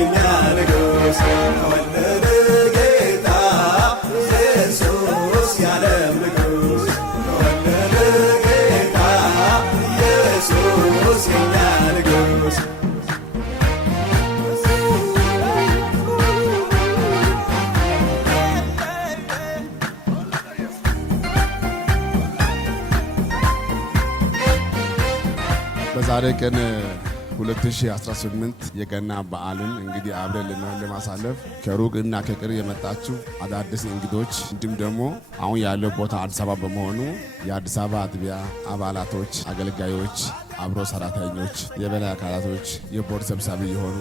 የኛ ንጉሥ ተወለደ ጌታ ኢየሱስ የዓለም ንጉሥ ተወለደ ጌታ ኢየሱስ የኛ ንጉሥ በዛሬ ቀን 2018 የገና በዓልን እንግዲህ አብረን ለማሳለፍ ከሩቅና ከቅርብ የመጣችሁ አዳዲስ እንግዶች እንዲሁም ደግሞ አሁን ያለው ቦታ አዲስ አበባ በመሆኑ የአዲስ አበባ አጥቢያ አባላቶች፣ አገልጋዮች፣ አብሮ ሰራተኞች፣ የበላይ አካላቶች፣ የቦርድ ሰብሳቢ የሆኑ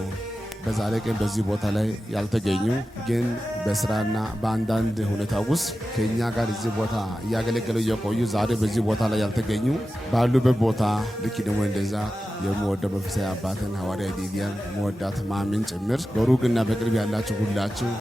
በዛሬ ቀን በዚህ ቦታ ላይ ያልተገኙ ግን በስራና በአንዳንድ ሁኔታ ውስጥ ከኛ ጋር እዚህ ቦታ እያገለገሉ እየቆዩ ዛሬ በዚህ ቦታ ላይ ያልተገኙ ባሉበት ቦታ ልክ ደግሞ እንደዛ የምወደው መንፈሳዊ አባትን ሐዋርያ ዲዲያን መወዳት ማምን ጭምር በሩቅና በቅርብ ያላችሁ ሁላችሁ